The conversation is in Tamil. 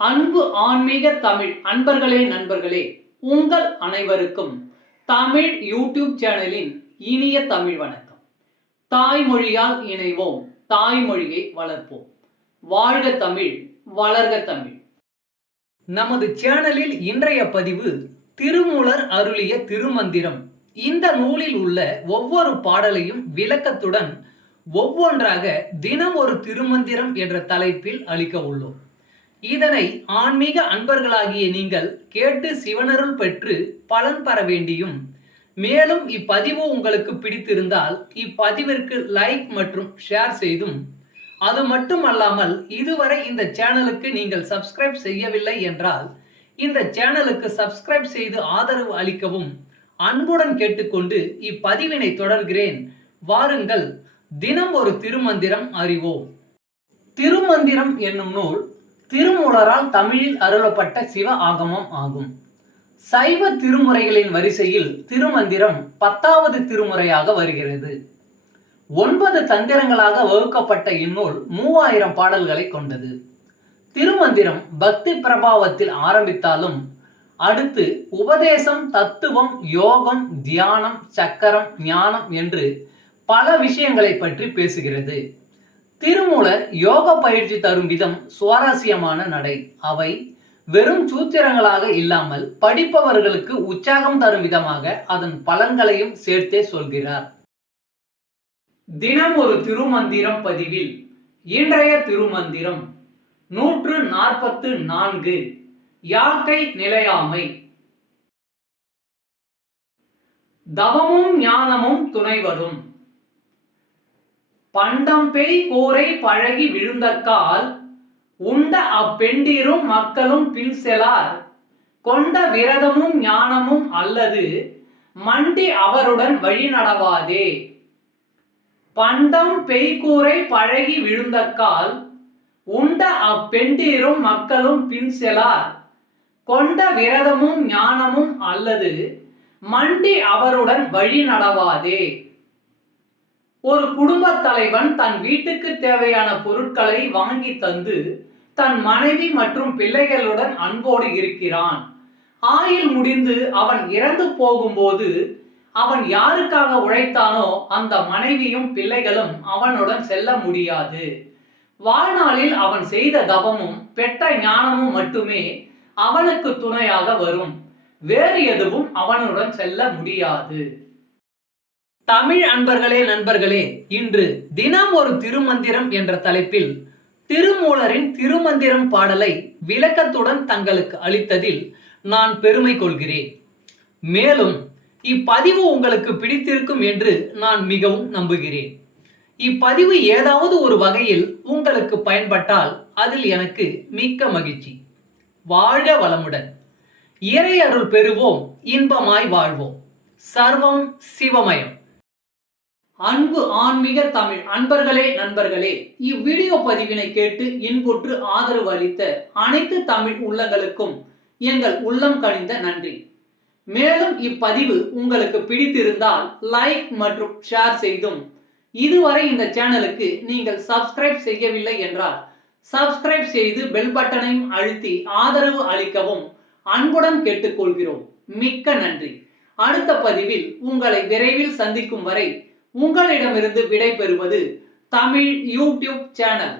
அன்பு ஆன்மீக தமிழ் அன்பர்களே நண்பர்களே, உங்கள் அனைவருக்கும் தமிழ் யூடியூப் சேனலின் இனிய தமிழ் வணக்கம். தாய்மொழியால் இணைவோம், தாய்மொழியை வளர்ப்போம். வாழ்க தமிழ், வளர்க தமிழ். நமது சேனலில் இன்றைய பதிவு திருமூலர் அருளிய திருமந்திரம். இந்த நூலில் உள்ள ஒவ்வொரு பாடலையும் விளக்கத்துடன் ஒவ்வொன்றாக தினம் ஒரு திருமந்திரம் என்ற தலைப்பில் அளிக்க உள்ளோம். இதனை ஆன்மீக அன்பர்களாகிய நீங்கள் கேட்டு சிவனருள் பெற்று பலன் பெற வேண்டியும், மேலும் இப்பதிவு உங்களுக்கு பிடித்திருந்தால் இப்பதிவிற்கு லைக் மற்றும் ஷேர் செய்தும், அது மட்டுமல்லாமல் இதுவரை இந்த சேனலுக்கு நீங்கள் சப்ஸ்கிரைப் செய்யவில்லை என்றால் இந்த சேனலுக்கு சப்ஸ்கிரைப் செய்து ஆதரவு அளிக்கவும் அன்புடன் கேட்டுக்கொண்டு இப்பதிவினை தொடர்கிறேன். வாருங்கள், தினம் ஒரு திருமந்திரம் அறிவோம். திருமந்திரம் என்னும் நூல் திருமூலரால் தமிழில் அருளப்பட்ட சிவ ஆகமம் ஆகும். சைவ திருமுறைகளின் வரிசையில் திருமந்திரம் 10வது திருமுறையாக வருகிறது. 9 தந்திரங்களாக வகுக்கப்பட்ட இந்நூல் 3000 பாடல்களை கொண்டது. திருமந்திரம் பக்தி பிரபாவத்தில் ஆரம்பித்தாலும் அடுத்து உபதேசம், தத்துவம், யோகம், தியானம், சக்கரம், ஞானம் என்று பல விஷயங்களை பற்றி பேசுகிறது. திருமூலர் யோக பயிற்சி தரும் விதம் சுவாரஸ்யமான நடை. அவை வெறும் சூத்திரங்களாக இல்லாமல் படிப்பவர்களுக்கு உற்சாகம் தரும் விதமாக அதன் பலன்களையும் சேர்த்தே சொல்கிறார். தினம் ஒரு திருமந்திரம் பதிவில் இன்றைய திருமந்திரம் 144. யாக்கை நிலையாமை. தவமும் ஞானமும் துணைவரும். பண்டம் பேய் கூரை பழகி விழுந்தக்கால் உண்ட அப்பெண்டிரும் மக்களும் பின் செலார். கொண்ட விரதமும் ஞானமும் அல்லது மண்டி அவருடன் வழி நடவாதே. பண்டம் பெய்கூரை பழகி விழுந்தக்கால் உண்ட அப்பெண்டிரும் மக்களும் பின் செலார். கொண்ட விரதமும் ஞானமும் அல்லது மண்டி அவருடன் வழி நடவாதே. ஒரு குடும்ப தலைவன் தன் வீட்டுக்கு தேவையான பொருட்களை வாங்கி தந்து தன் மனைவி மற்றும் பிள்ளைகளுடன் அன்போடு இருக்கிறான். ஆயுள் முடிந்து அவன் இறந்து போகும்போது அவன் யாருக்காக உழைத்தானோ அந்த மனைவியும் பிள்ளைகளும் அவனுடன் செல்ல முடியாது. வாழ்நாளில் அவன் செய்த தவமும் பெற்ற ஞானமும் மட்டுமே அவனுக்கு துணையாக வரும். வேறு எதுவும் அவனுடன் செல்ல முடியாது. தமிழ் அன்பர்களே நண்பர்களே, இன்று தினம் ஒரு திருமந்திரம் என்ற தலைப்பில் திருமூலரின் திருமந்திரம் பாடலை விளக்கத்துடன் தங்களுக்கு அளித்ததில் நான் பெருமை கொள்கிறேன். மேலும் இப்பதிவு உங்களுக்கு பிடித்திருக்கும் என்று நான் மிகவும் நம்புகிறேன். இப்பதிவு ஏதாவது ஒரு வகையில் உங்களுக்கு பயன்பட்டால் அதில் எனக்கு மிக்க மகிழ்ச்சி. வாழ்க வளமுடன். இறை அருள் பெறுவோம், இன்பமாய் வாழ்வோம். சர்வம் சிவமயம். அன்பு ஆன்மீக தமிழ் அன்பர்களே நண்பர்களே, இவ்வீடியோ பதிவினை கேட்டு இன்புற்று ஆதரவு அளித்த அனைத்து தமிழ் உள்ளங்களுக்கும் எங்கள் உள்ளம் கனிந்த நன்றி. மேலும் இப்பதிவு உங்களுக்கு பிடித்திருந்தால் லைக் மற்றும் ஷேர் செய்தும், இதுவரை இந்த சேனலுக்கு நீங்கள் சப்ஸ்கிரைப் செய்யவில்லை என்றால் சப்ஸ்கிரைப் செய்து பெல் பட்டனையும் அழுத்தி ஆதரவு அளிக்கவும் அன்புடன் கேட்டுக்கொள்கிறோம். மிக்க நன்றி. அடுத்த பதிவில் உங்களை விரைவில் சந்திக்கும் வரை உங்களிடமிருந்து விடை பெறுவது தமிழ் யூடியூப் சேனல்.